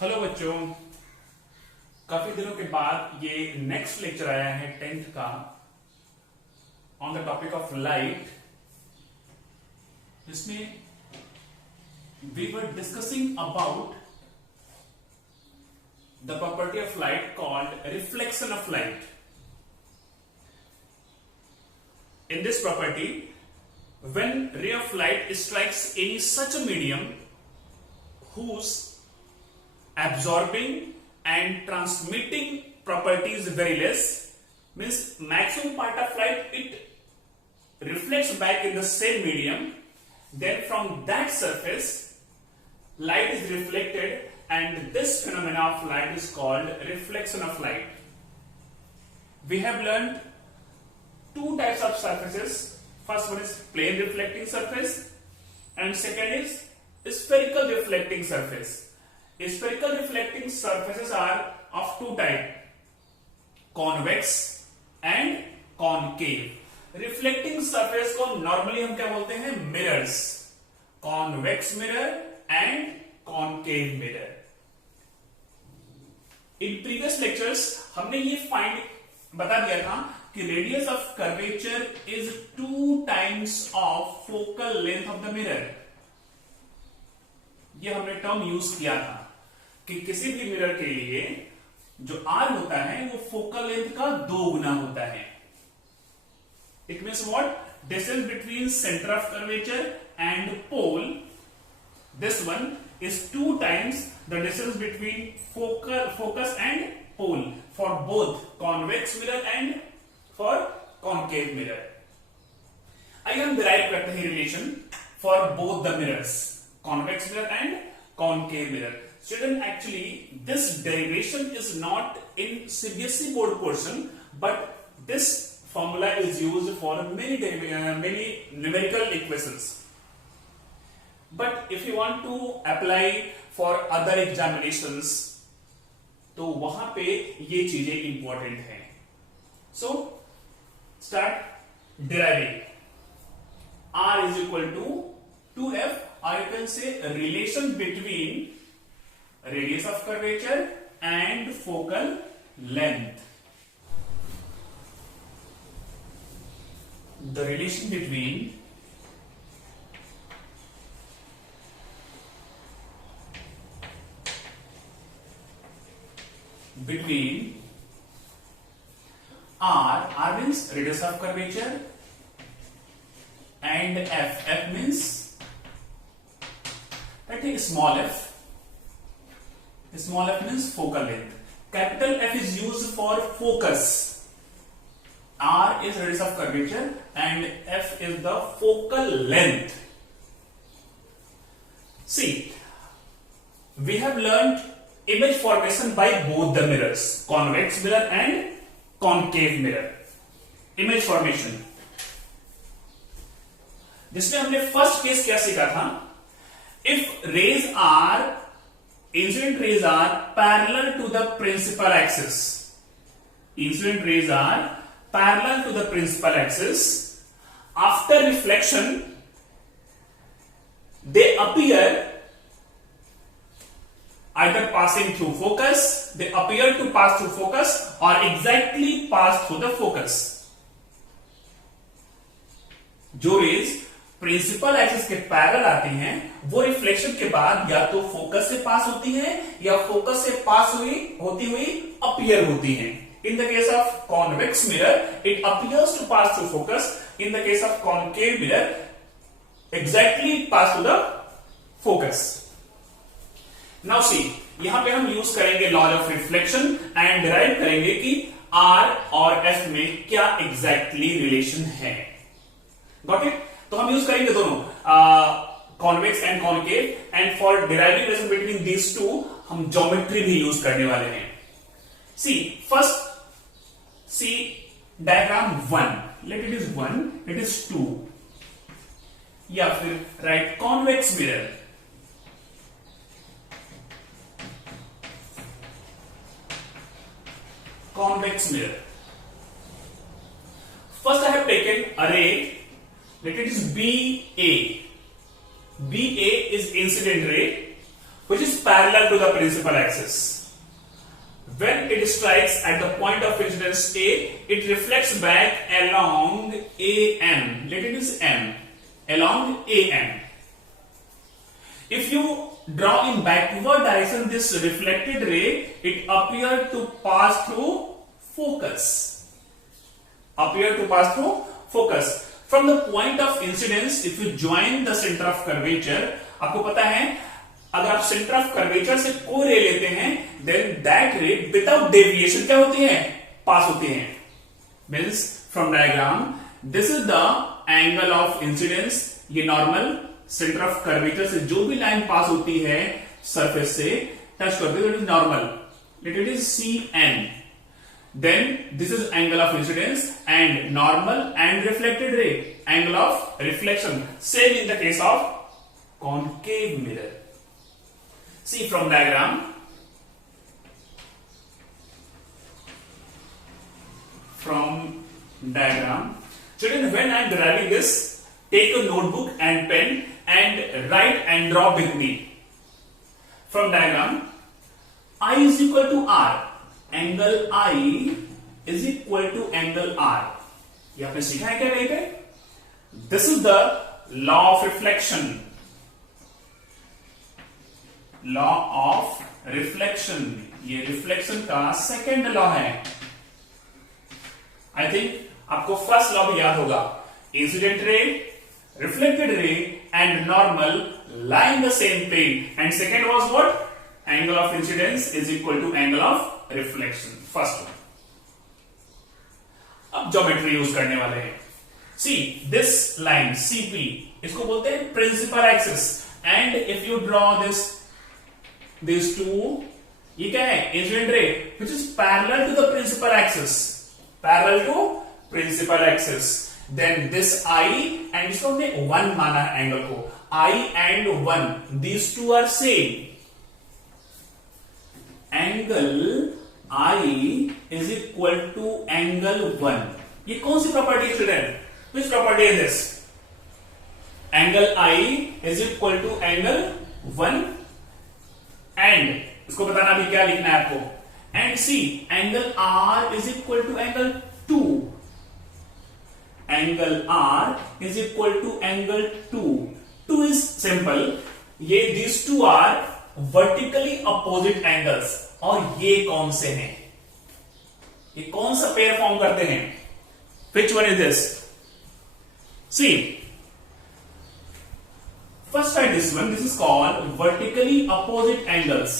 Hello बच्चों, काफी दिनों के बाद ये नेक्स्ट लेक्चर आया है 10th का on the topic of light, जिसमें we were discussing about the property of light called reflection of light. In this property, when ray of light strikes any such a medium whose absorbing and transmitting property is very less, means maximum part of light it reflects back in the same medium, then from that surface light is reflected, and this phenomena of light is called reflection of light. We have learned two types of surfaces. First one is plane reflecting surface and second is spherical reflecting surface. Spherical reflecting surfaces are of two types, convex and concave. Reflecting surface को normally हम क्या बोलते हैं? Mirrors. Convex mirror and concave mirror. In previous lectures हमने ये find बता दिया था कि radius of curvature is 2 times of focal length of the mirror. ये हमने टर्म यूज किया था कि किसी भी मिरर के लिए जो आर होता है वो फोकल लेंथ का 2 गुना होता है. It means what? Distance between centre of curvature and pole, this one is 2 times the distance between focus and pole for both convex mirror and for concave mirror. आइए हम derive करते हैं relation for both the mirrors, convex mirror and concave mirror. Student, actually this derivation is not in CBSE board portion, but this formula is used for many numerical equations. But if you want to apply for other examinations, तो वहां पे ये चीजें important हैं. So start deriving. R is equal to 2f, or you can say a relation between radius of curvature and focal length. The relation between R means radius of curvature, and F means small f. Small f means focal length. Capital F is used for focus. R is radius of curvature and F is the focal length. See, we have learned image formation by both the mirrors, convex mirror and concave mirror. Image formation, जिसमें हमने first case क्या सीखा था? If rays are incident rays are parallel to the principal axis, incident rays are parallel to the principal axis, after reflection they appear either passing through focus, they appear to pass through focus or exactly pass through the focus. जो raise principal axis के parallel आती हैं वो reflection के बाद या तो focus से पास होती हैं या फोकस से पास होती हुई अपीयर होती हैं. In the case of convex mirror it appears to pass through focus. In the case of concave mirror exactly pass to the focus. Now see, यहां पे हम यूज करेंगे law of reflection and derive करेंगे कि R और F में क्या exactly relation है. Got it? तो हम यूज करेंगे दोनों, convex and concave, and for deriving relation between these two हम ज्योमेट्री भी यूज करने वाले हैं. See first, see diagram 1, let it is 1, it is 2, या फिर right convex mirror. Convex mirror. First I have taken array, let it is BA. BA is incident ray which is parallel to the principal axis. When it strikes at the point of incidence A, it reflects back along AM. Let it is M. Along AM. If you draw in backward direction this reflected ray, it appears to pass through focus. From the point of incidence, if you join the center of curvature, आपको पता है अगर आप centre of curvature से कोई रे लेते हैं, देन दैट रे विदाउट डेविएशन क्या होती है, पास होती है. Means from diagram this is the angle of incidence. ये नॉर्मल सेंटर ऑफ कर्वेचर से जो भी लाइन पास होती है सरफेस से टच करती है, it is normal. Let it is CN. Then this is angle of incidence and normal and reflected ray, angle of reflection. Same in the case of concave mirror. See from diagram. Children, when I am deriving this, take a notebook and pen and write and draw with me. From diagram, I is equal to R. Angle I is equal to angle R. ये आपने सीखा है क्या कहीं पे? This is the law of reflection. Law of reflection. ये reflection का second law है. आई थिंक आपको फर्स्ट लॉ भी याद होगा. Incident ray, reflected ray and normal lie in the same plane, and second was what? Angle of incidence is equal to angle of reflection. First one. अब geometry use करने वाले हैं. See this line CP, इसको बोलते हैं principal axis. And if you draw these two, ये क्या है? Incident ray which is parallel to the principal axis. Then this I and इसको हमने 1 माना एंगल को. I and 1, these two are same. Angle I is equal to angle 1. ये कौन सी property है student? Which property is this? Angle I is equal to angle 1. And इसको बताना भी क्या लिखना है आपको. And see angle R is equal to angle 2. Angle R is equal to angle 2. 2 is simple. ये these two are vertically opposite angles. और ये कौन से हैं? ये कौन सा पेयर फॉर्म करते हैं? Which one is this? See first try this one. This is called vertically opposite angles.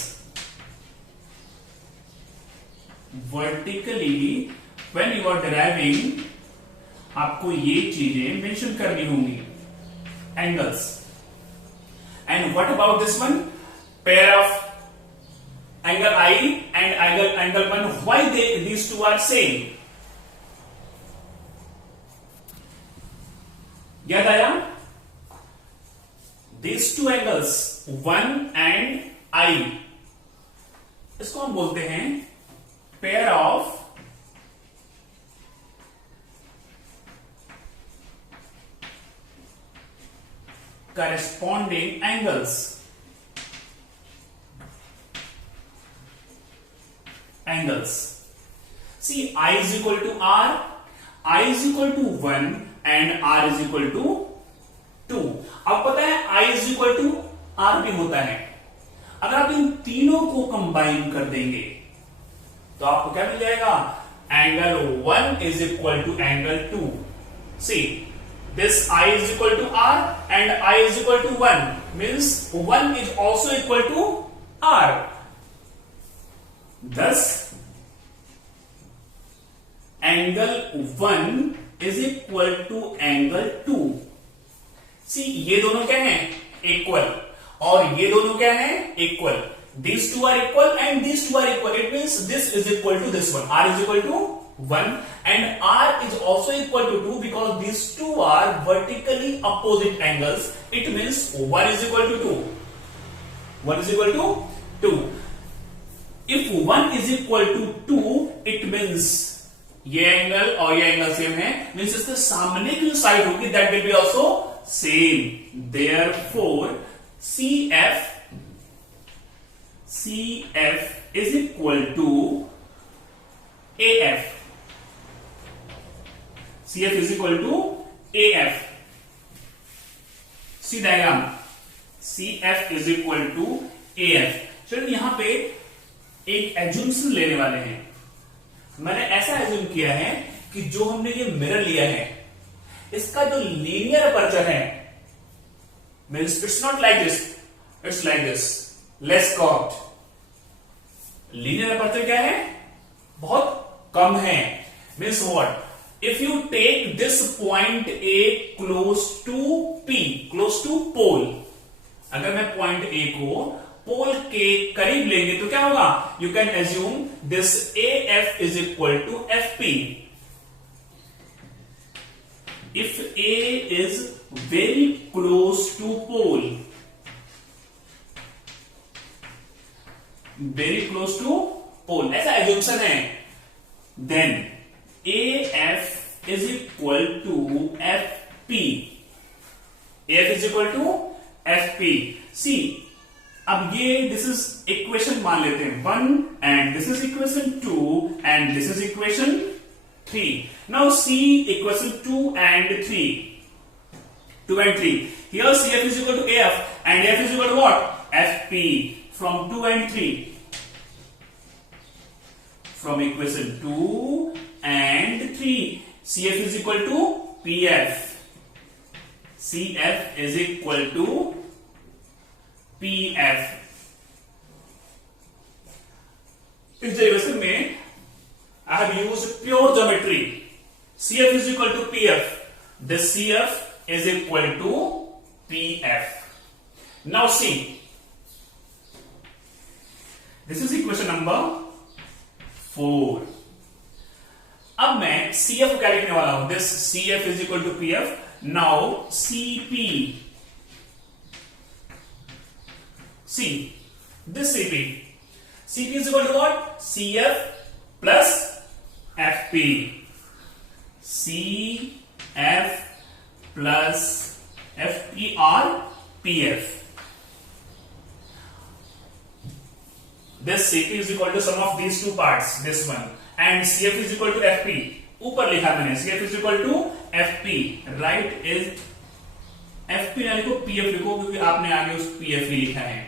Vertically, when you are deriving, आपको ये चीजें मेंशन करनी होंगी. Angles. And what about this one? Pair of angle I and angle 1. Why these two are same? याद आया? These two angles 1 and I, इसको हम बोलते हैं pair of corresponding angles. See, I is equal to R, I is equal to 1 and R is equal to 2. अब पता है I is equal to R भी होता है. अगर आप इन तीनों को कंबाइन कर देंगे तो आपको क्या मिल जाएगा? Angle 1 is equal to angle 2. See, this I is equal to R and I is equal to 1 means 1 is also equal to R. Thus, angle 1 is equal to angle 2. सी ये दोनों क्या हैं? इक्वल. और ये दोनों क्या हैं? Equal. These two are equal and these two are equal. It means this is equal to this one. R is equal to 1 and R is also equal to 2 because these two are vertically opposite angles. It means 1 is equal to 2. 1 is equal to 2. If 1 is equal to 2, it means ये angle और ये angle same है. Means इसके सामने की जो side होगी that will be also same. Therefore, CF CF is equal to AF. CF is equal to AF. See diagram, CF is equal to AF. चलिए यहां पे एक एज्यूम्शन लेने वाले हैं. मैंने ऐसा एज्यूम किया है कि जो हमने ये मिरर लिया है इसका जो लीनियर अपर्चर है, means it's not like this, it's like this, less curved. Linear aperture क्या है? बहुत कम है. Means what? If you take this point A close to P, close to pole, अगर मैं पॉइंट A को पोल के करीब लेंगे तो क्या होगा? You can assume this AF is equal to FP. If A is very close to pole, very close to pole, ऐसा assumption है, then AF is equal to FP. AF is equal to FP. See, अब ये this is equation मान लेते हैं 1 and this is equation 2 and this is equation 3. Now see equation 2 and 3. 2 and 3. Here CF is equal to AF and AF is equal to what? FP. From 2 and 3. From equation 2 and 3, CF is equal to PF. CF is equal to PF. इस derivation में I have used pure geometry. CF is equal to PF. This CF is equal to PF. Now see, this is equation number 4. अब मैं CF क्या लिखने वाला हूं? This CF is equal to PF. Now CP. See, this CP. CP is equal to what? CF plus FP. CF plus FP or PF. This CP is equal to sum of these two parts, this one. And CF is equal to FP. ऊपर लिखा मैंने CF is equal to FP. Right is FP ना लिखो, PF लिखो, क्योंकि आपने आगे उस PF ही लिखा है.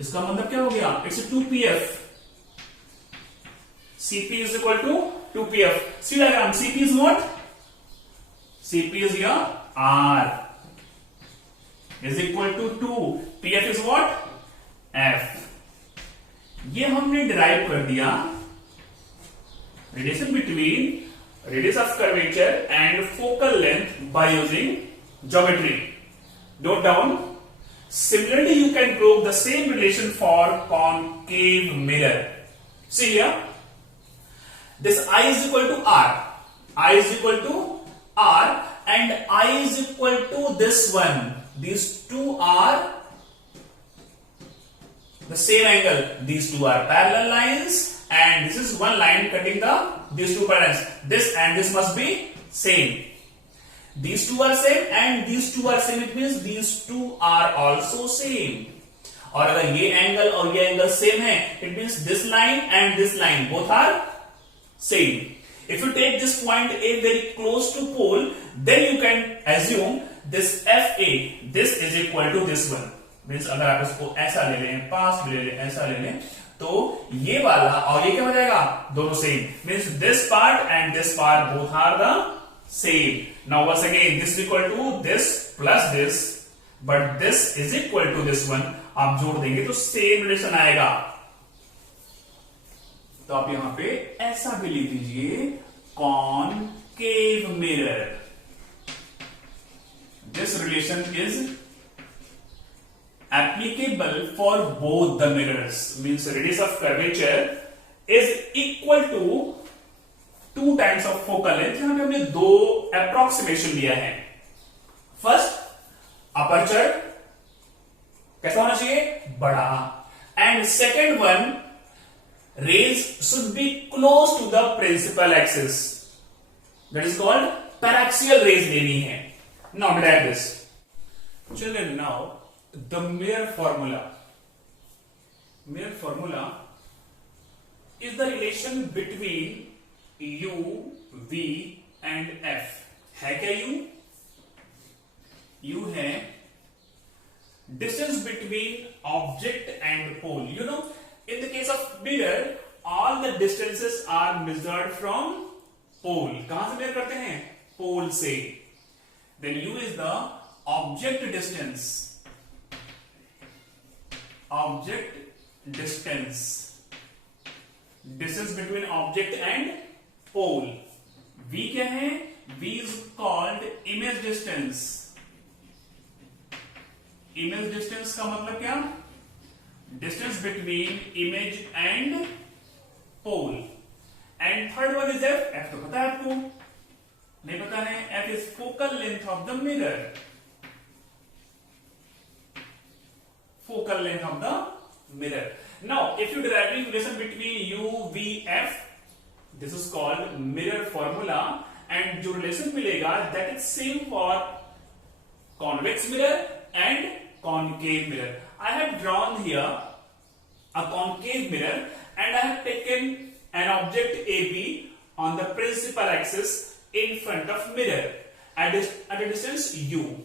इसका मतलब क्या हो गया? It's 2PF. CP is equal to 2PF. See diagram. CP is what? CP is here R is equal to 2. PF is what? F. ये हमने डिराइव कर दिया relation between radius of curvature and focal length by using geometry. Note down. Similarly you can prove the same relation for concave mirror. See here, this I is equal to R. I is equal to R and I is equal to this one. These two are the same angle. These two are parallel lines and this is one line cutting these two parallels. This and this must be same. These two are same and these two are same. It means these two are also same. और अगर ये angle और ये angle same है, it means this line and this line both are same. If you take this point A very close to pole, then you can assume this FA, this is equal to this one. Means अगर आप इसको ऐसा ले लें, पास ले लें, ऐसा ले लें, तो ये वाला और ये क्या हो जाएगा? दोनों same. Means this part and this part both are the same. Now once again this equal to this plus this, but this is equal to this one. आप जोड़ देंगे तो सेम रिलेशन आएगा. तो आप यहां पे ऐसा भी लिख दीजिए, concave mirror. This relation is applicable for both the mirrors. Means radius of curvature is equal to 2 times of focal length. यहां पे हमने दो approximation लिया है. First, aperture कैसा होना चाहिए? बड़ा. And second one, rays should be close to the principal axis. That is called paraxial rays लेनी है. Now derive this. Children, now the mere formula is the relation between u, v and f. है क्या u है distance between object and pole. You know, in the case of mirror, all the distances are measured from pole. कहां से major करते हैं? Pole से. Then u is the object distance. Distance between object and pole. V क्या है? V is called image distance. Image distance का मतलब क्या? Distance between image and pole. And third one is F. F तो पता है आपको? नहीं पता है? F is focal length of the mirror. Focal length of the mirror. Now, if you deriving relation between U, V, F, this is called mirror formula, and जो relation मिलेगा that is same for convex mirror and concave mirror. I have drawn here a concave mirror and I have taken an object AB on the principal axis in front of mirror at a distance U.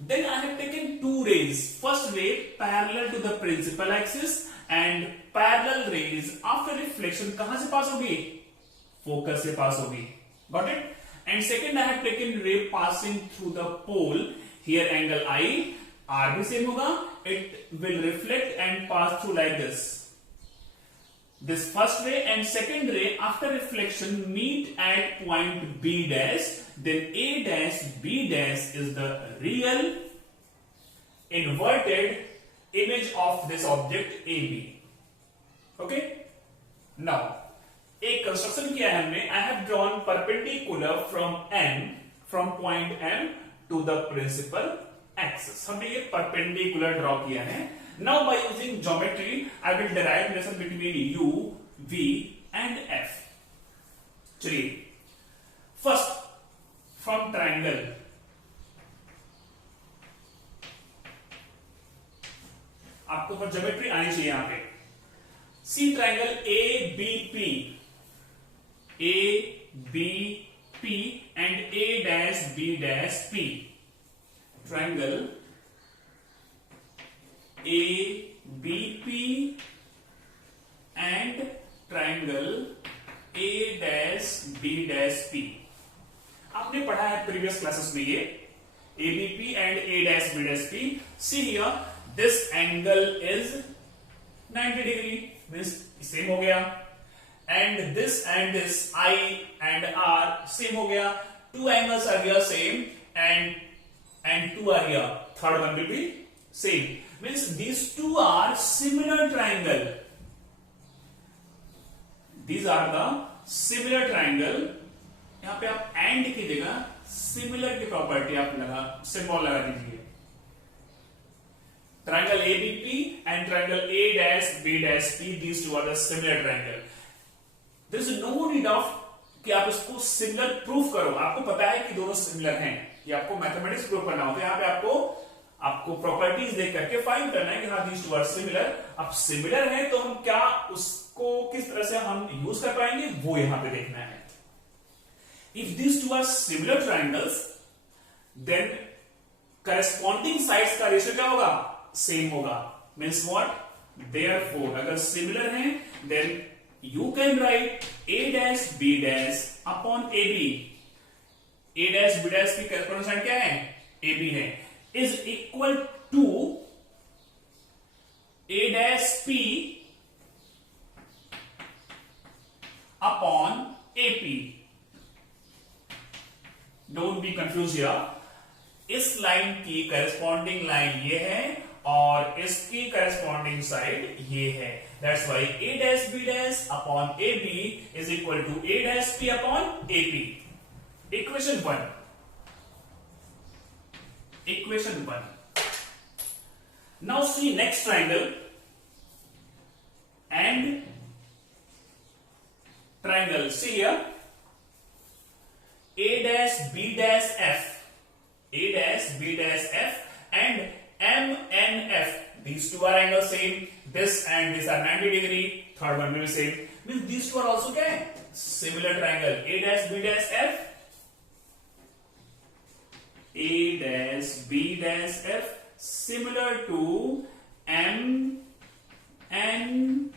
Then I have taken two rays. First ray parallel to the principal axis and parallel rays after reflection कहां से पास होगी? Focus से पास होगी. Got it? And second I have taken ray passing through the pole. Here angle I, R भी same होगा. It will reflect and pass through like this. This first ray and second ray after reflection meet at point B dash, then A dash B dash is the real inverted image of this object AB. Okay? Now, एक construction किया है हमने. I have drawn perpendicular from point M to the principal axis. हमने ये perpendicular draw किया है. Now by using geometry, I will derive relation between U, V and F. चलिए, first from triangle. आपको पर ज्योमेट्री आनी चाहिए यहां पे. See triangle ABP and A dash B dash P. Triangle ABP and triangle A dash B dash P. आपने पढ़ा है previous classes में ये ABP and A dash B dash P. See here, this angle is 90 degree, means same हो गया. And this I and R same हो गया. Two angles are here same and two are here. Third one will be same. Means these two are similar triangle. These are the similar triangle. यहां पे आप and की जगह similar की property आप symbol लगा दीजिए. Triangle ABP and triangle A dash B dash P, these two are the similar triangle. There is no need of कि आप इसको similar proof करो. आपको पता है कि दोनों similar हैं. ये आपको मैथमेटिक्स प्रूव करना होता है. यहाँ पे आपको प्रॉपर्टीज देख करके फाइंड करना है कि हाँ these two are similar. अब similar है तो हम क्या उसको किस तरह से हम यूज कर पाएंगे वो यहाँ पे देखना है. If these two are similar triangles, then corresponding sides का रेशियो क्या होगा? Same होगा. Means what? Therefore, अगर similar हैं, then you can write A dash B dash upon AB. A dash B dash की corresponding side क्या है? AB है. Is equal to A dash P upon AP. Don't be confused here. इस line की corresponding line ये है और इसकी करस्पॉन्डिंग साइड ये है. That's why A dash B dash upon AB is equal to A dash P upon AP. Equation 1. Equation 1. Now see next triangle and triangle. See here. A dash B dash F. A dash B dash F and MNF. These two are angles same. This and this are 90 degree. Third one will be same. Means these two are also क्या है? Similar triangle. A dash B dash F. A dash B dash F similar to M N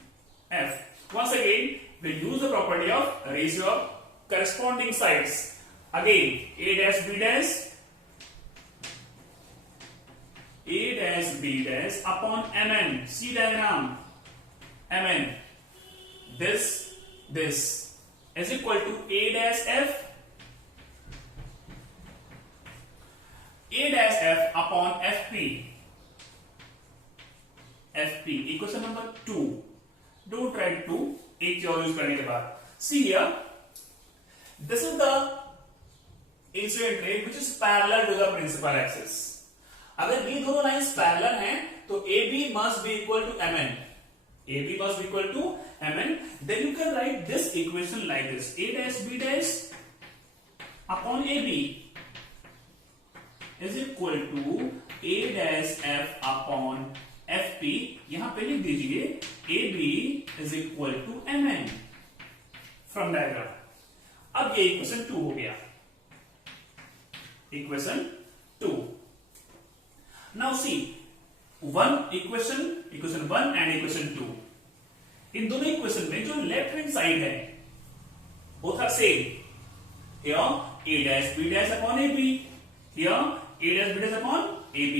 F. Once again, we'll use the property of ratio of corresponding sides. Again, A dash B dash upon Mn. See diagram. Mn. This is equal to A dash F. A dash F upon FP. FP. Equation number 2. Don't write 2. एक और use करने के बाद. See here. This is the incident ray which is parallel to the principal axis. अगर ये दोनों lines parallel हैं तो AB must be equal to MN. AB must be equal to MN. Then you can write this equation like this: A dash B dash upon AB is equal to A dash F upon FP. यहां पे लिख दीजिए AB is equal to MN from diagram. अब ये equation 2 हो गया. Equation 2. Now see, equation 1 and equation 2. इन दोनों equation में जो लेफ्ट हैंड साइड है both are same. Here A dash B dash upon AB. Here A dash B dash upon AB.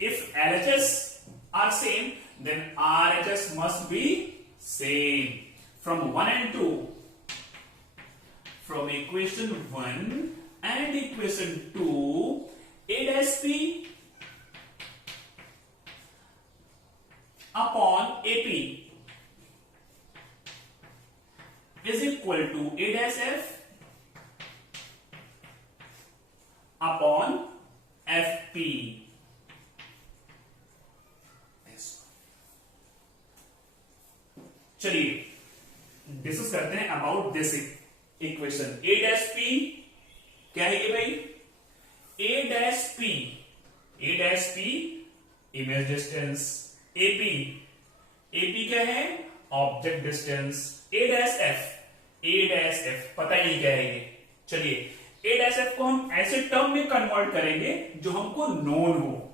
If LHS are same, then RHS must be same. From 1 and 2. From equation 1 and equation 2, A dash P upon AP is equal to A dash F upon FP. चलिए discuss करते हैं about this equation. A dash P क्या है ये भाई? A dash P image distance. AP क्या है? Object distance. A dash F पता ही क्या है ये. चलिए A dash F को हम ऐसे टर्म में कन्वर्ट करेंगे जो हमको नोन हो.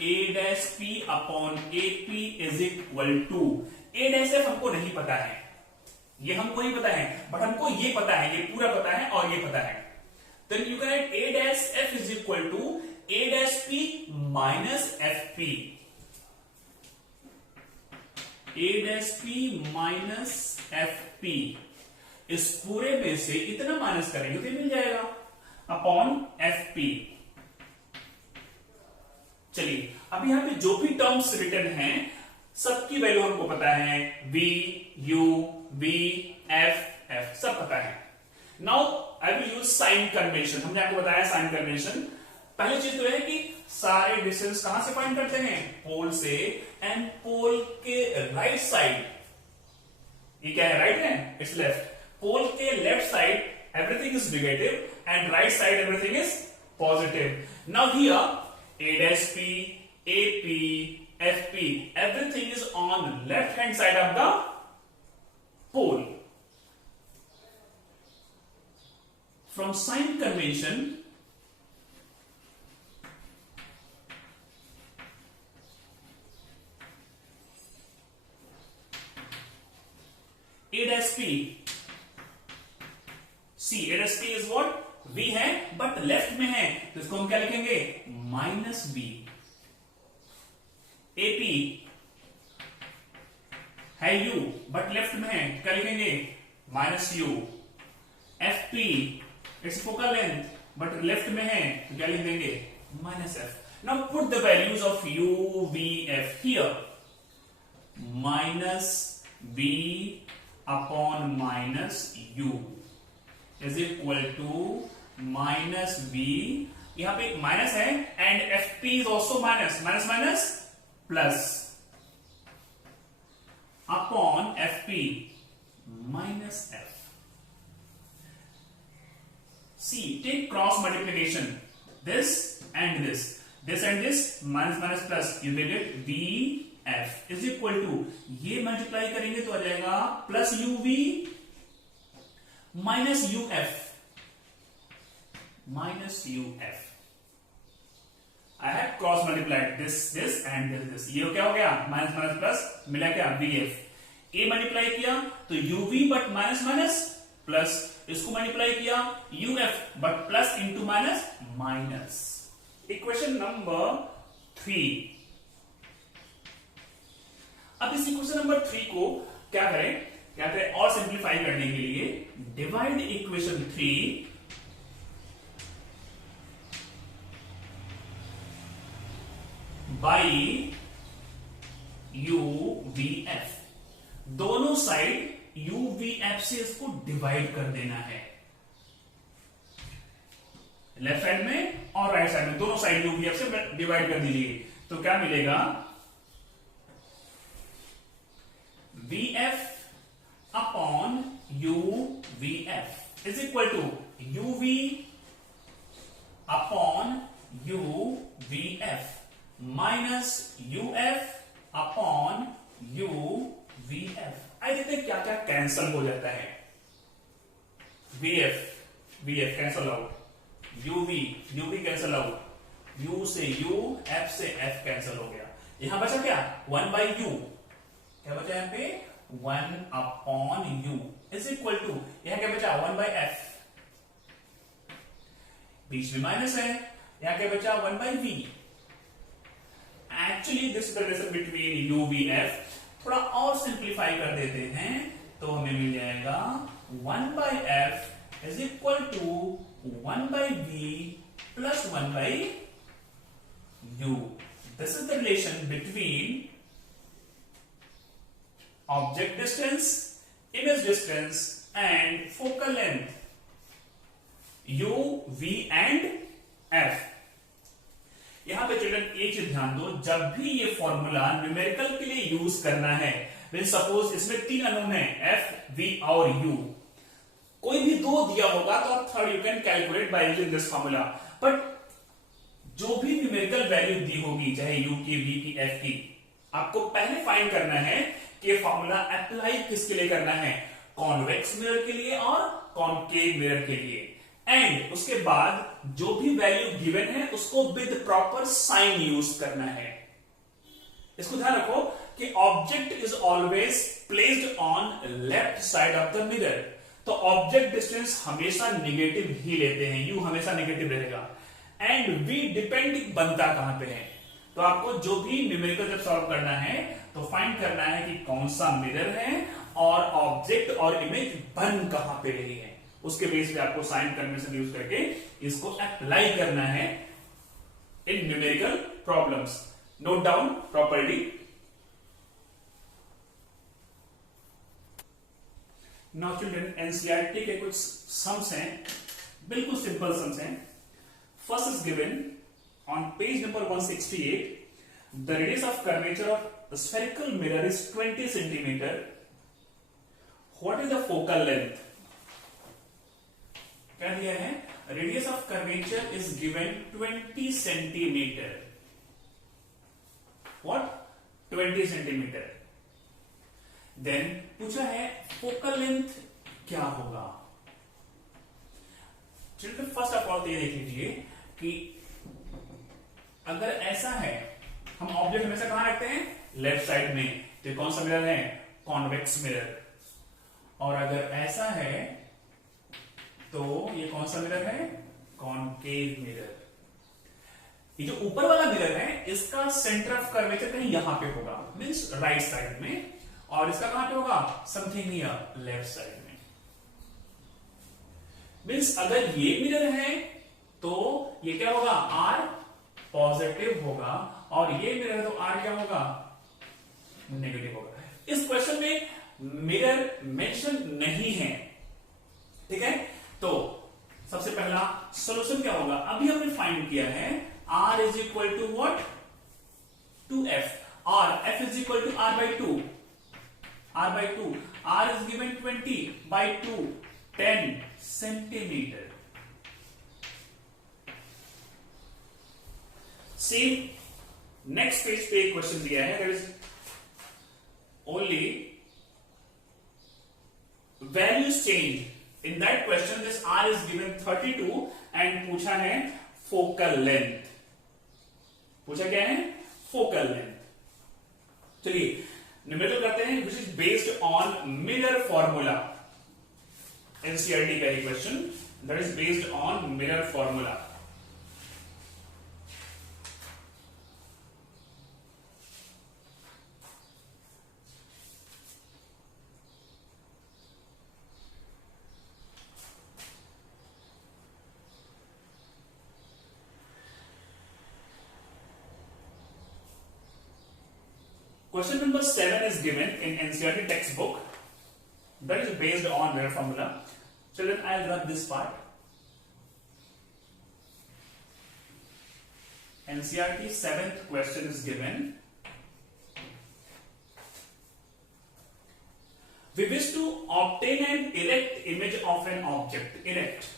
A dash P upon AP is equal to A dash F हमको नहीं पता है, ये हमको नहीं पता है, बट हमको ये पता है, ये पूरा पता है और ये पता है. Then you can write A dash F is equal to A dash P minus FP. A dash P minus FP. इस पूरे में से इतना माइनस करेंगे तो मिल जाएगा अपॉन FP. चलिए अब यहां पे जो भी टर्म्स रिटन हैं सबकी वैल्यू हमको पता है. V, U, V, F सब पता है. Now I will use sign convention. हमने आपको बताया साइन कन्वेंशन. पहली चीज तो है कि सारे डिस्टेंस कहां से फाइंड करते हैं? पोल से. एंड पोल के राइट साइड, ये क्या है? राइट है, इट्स लेफ्ट. पोल के left side everything is negative and right side everything is positive. Now here A dash P, AP, FP, everything is on left hand side of the pole. From sign convention, A dash P, see A dash P is what? V है but left में है तो इसको हम क्या लिखेंगे? Minus B. AP है U but left में है, क्या लिखेंगे? Minus U. FP it's focal length but left में है तो क्या लिख देंगे? Minus F. Now put the values of U, V, F here. Minus B upon minus U is equal to minus B. यहां पे माइनस है and FP is also minus. Minus minus plus upon FP minus F. See, take cross multiplication. This and this. This and this minus minus plus, you will get V F is equal to, ये multiply करेंगे तो आ जाएगा plus U V minus U F, minus U F. I have cross multiplied this and this, ये क्या हो गया minus minus plus, मिला क्या वी एफ। ए मल्टीप्लाई किया तो U V but minus minus plus, इसको मल्टीप्लाई किया U F but plus into minus minus. Equation number 3। अब इस इक्वेशन नंबर 3 को क्या करें और सिंप्लीफाई करने के लिए divide equation 3 by you V F. दोनों साइड यू वी एफ से इसको डिवाइड कर देना है, लेफ्ट साइड में और राइट साइड में, दोनों साइड यू वी एफ से डिवाइड कर दीजिए। तो क्या मिलेगा, V F upon U V F is equal to U V upon U V F minus U F upon U V F. आई देखते हैं क्या क्या कैंसल हो जाता है। V F cancel out, U V cancel out, U से U, F से एफ कैंसल हो गया। यहां बचा क्या 1 बाई यू, क्या बचा यहां पे 1 upon U is equal to, यहां क्या बचा 1 बाई एफ, बीच में माइनस है, यहां क्या बचा 1 by V. Actually this relation between U V F थोड़ा और सिंप्लीफाई कर देते हैं तो हमें मिल जाएगा 1 by F is equal to 1 by V plus 1 by U. This is the relation between object distance, image distance and focal length U V and F. यहां पे चिल्ड्रन एक चीज ध्यान दो, जब भी ये फॉर्मूला न्यूमेरिकल के लिए यूज करना है, सपोज इसमें 3 अननोन है एफ वी और यू, कोई भी 2 दिया होगा तो आप third you can calculate by using this formula. But जो भी न्यूमेरिकल वैल्यू दी होगी चाहे यू की, वी की, एफ की, आपको पहले फाइंड करना है कि फॉर्मूला अप्लाई किसके लिए करना है, कॉन्वेक्स मिरर के लिए और कॉनकेव मिरर के लिए। एंड उसके बाद जो भी वैल्यू गिवन है उसको विद प्रॉपर साइन यूज करना है। इसको ध्यान रखो कि object is always placed on left side of the mirror, तो ऑब्जेक्ट डिस्टेंस हमेशा निगेटिव ही लेते हैं, यू हमेशा निगेटिव रहेगा। एंड वी डिपेंड बनता कहां पे है, तो आपको जो भी न्यूमेरिकल जब सॉल्व करना है तो फाइंड करना है कि कौन सा मिरर है और ऑब्जेक्ट और इमेज बन कहां पे रही है, उसके बेस पे आपको साइन कन्वेंशन यूज करके इसको अप्लाई करना है in numerical problems. Note down properly. Now children NCERT के कुछ सम्स हैं, बिल्कुल सिंपल सम्स हैं। First is given on page number 168, the radius of curvature of spherical mirror is 20 centimetre. What is the focal length? क्या दिया है, radius of curvature is given 20 centimetre. What 20 centimetre. Then पूछा है focal length क्या होगा। चलिए first of all ये देख लीजिए कि अगर ऐसा है, हम ऑब्जेक्ट हमेशा कहां रखते हैं, लेफ्ट साइड में, तो कौन सा मिरर है, कॉन्वेक्स मिरर। और अगर ऐसा है तो ये कौन सा मिरर है, कॉनकेव मिरर। ये जो ऊपर वाला मिरर है इसका सेंटर ऑफ कर्वेचर कहीं यहां पे होगा, मींस राइट साइड में, और इसका कहां पे होगा, समथिंग हियर लेफ्ट साइड में। मींस अगर ये मिरर है तो ये क्या होगा, आर पॉजिटिव होगा, और ये मिरर है तो आर क्या होगा, नेगेटिव होगा। इस क्वेश्चन में मिरर मेंशन नहीं है, ठीक है। तो सबसे पहला सॉल्यूशन क्या होगा, अभी हमने फाइंड किया है R is equal to what, 2f, और f is equal to r by 2, r is given 20 by 2, 10 centimetre. Same next page पे एक क्वेश्चन दिया है, there is only values change in that question, this r is given 32 and पूछा है focal length, पूछा क्या है फोकल लेंथ। चलिए न्यूमेरिकल करते हैं, which is based on mirror formula, NCERT का ही question that is based on mirror formula. Question number 7 is given in NCERT textbook that is based on mirror formula. Children, I'll rub this part. NCERT 7th question is given. We wish to obtain an erect image of an object. Erect.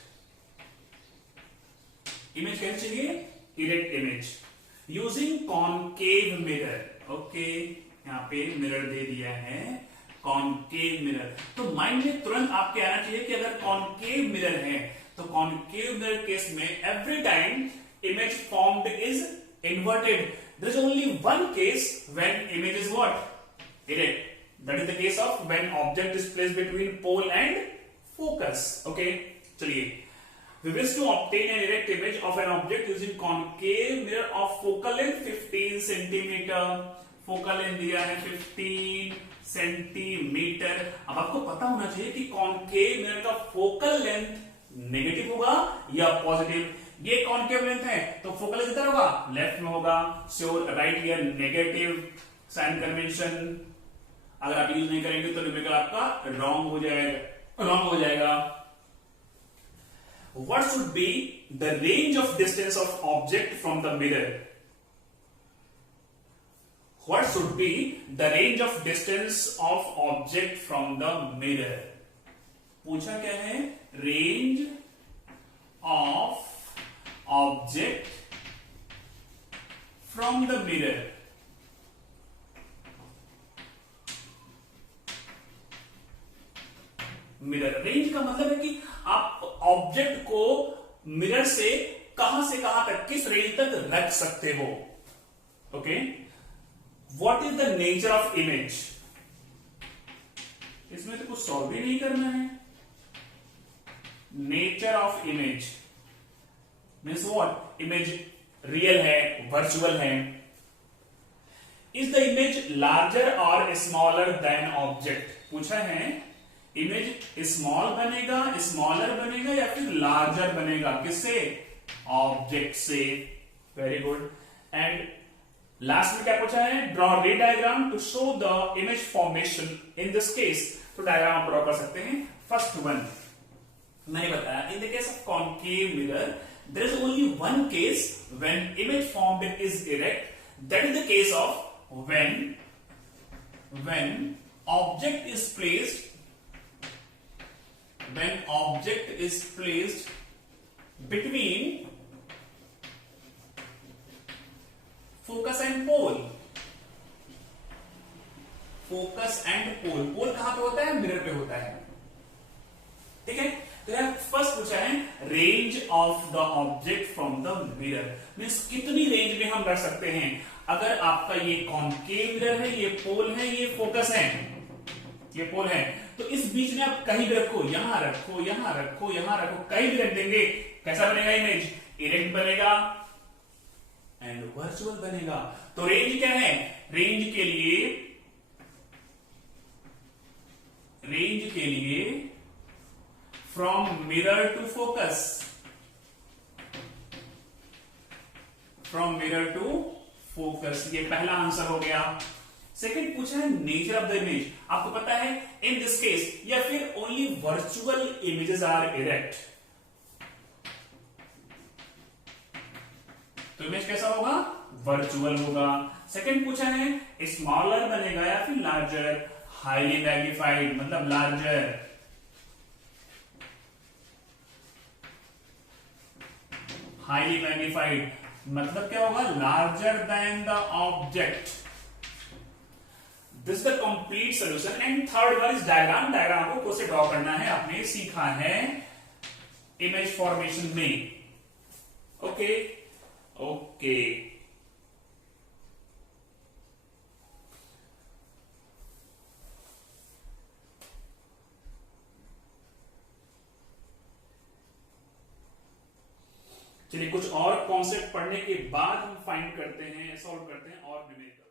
Image कैसे चाहिए? Erect image. Using concave mirror. Okay यहाँ पे mirror दे दिया है concave mirror, तो mind में तुरंत आपके आना चाहिए कि अगर कॉनकेव मिरर है तो कॉनकेव मिरर केस में every time image formed is inverted, there is only one case when image is what erect, that is the case of when object is placed between pole and focus. Okay चलिए, we wish to obtain an erect image of an object using concave mirror of focal length 15 centimeter, focal length दिया है 15 centimetre. अब आपको पता होना चाहिए कि concave mirror का फोकल लेंथ नेगेटिव होगा या पॉजिटिव। ये कॉनकेव लेंथ है तो फोकल लेंथ किधर होगा, लेफ्ट में होगा, so right here negative sign convention. अगर आप यूज नहीं करेंगे तो न्यूमेरिकल आपका रॉन्ग हो जाएगा। What should be the range of distance of object from the mirror? What should be the range of distance of object from the mirror? पूछा क्या है, range of object from the mirror. Mirror range का मतलब है कि आप object को mirror से कहां तक, किस रेंज तक रख सकते हो। Okay, what is the nature of image, इसमें तो कुछ सॉल्व ही नहीं करना है। Nature of image means what, image real है, वर्चुअल है। इज द इमेज लार्जर और स्मॉलर देन ऑब्जेक्ट, पूछा है इमेज स्मॉल बनेगा, स्मॉलर बनेगा या फिर लार्जर बनेगा, किससे, ऑब्जेक्ट से। Very good. एंड लास्ट में क्या पूछा है, draw ray diagram to show the image formation in this case. तो डायग्राम आप ड्रॉ कर सकते हैं। फर्स्ट वन मैंने बताया, in the case of concave mirror there is only one case when image formed is erect, that is the case of when object is placed between focus and pole. Focus and pole, pole कहां पे होता है, mirror पे होता है। ठीक है, तो फर्स्ट पूछा है range of the object from the mirror, means कितनी रेंज में हम रख सकते हैं। अगर आपका ये कॉनकेव मिरर है, ये पोल है, ये फोकस है, ये पोल है, तो इस बीच में आप कहीं भी रखो, यहां रखो, यहां रखो, यहां रखो, कहीं भी रख देंगे, कैसा बनेगा इमेज, इरेक्ट बनेगा एंड वर्चुअल बनेगा। तो रेंज क्या है, रेंज के लिए from mirror to focus, from mirror to focus, ये पहला आंसर हो गया। सेकंड पूछा है नेचर ऑफ द इमेज, आपको पता है इन दिस केस या फिर only virtual images are erect, तो इमेज कैसा होगा, वर्चुअल होगा। सेकंड पूछा है स्मॉलर बनेगा या फिर लार्जर, हाईली मैग्निफाइड मतलब लार्जर, हाईली मैग्निफाइड। मतलब क्या होगा, larger than the object. This the complete solution. And third one is diagram. Diagram को कैसे ड्रॉ करना है आपने सीखा है इमेज फॉर्मेशन में। ओके ओके चलिए कुछ और कॉन्सेप्ट पढ़ने के बाद हम फाइंड करते हैं, सॉल्व करते हैं और न्यूमेरिकल।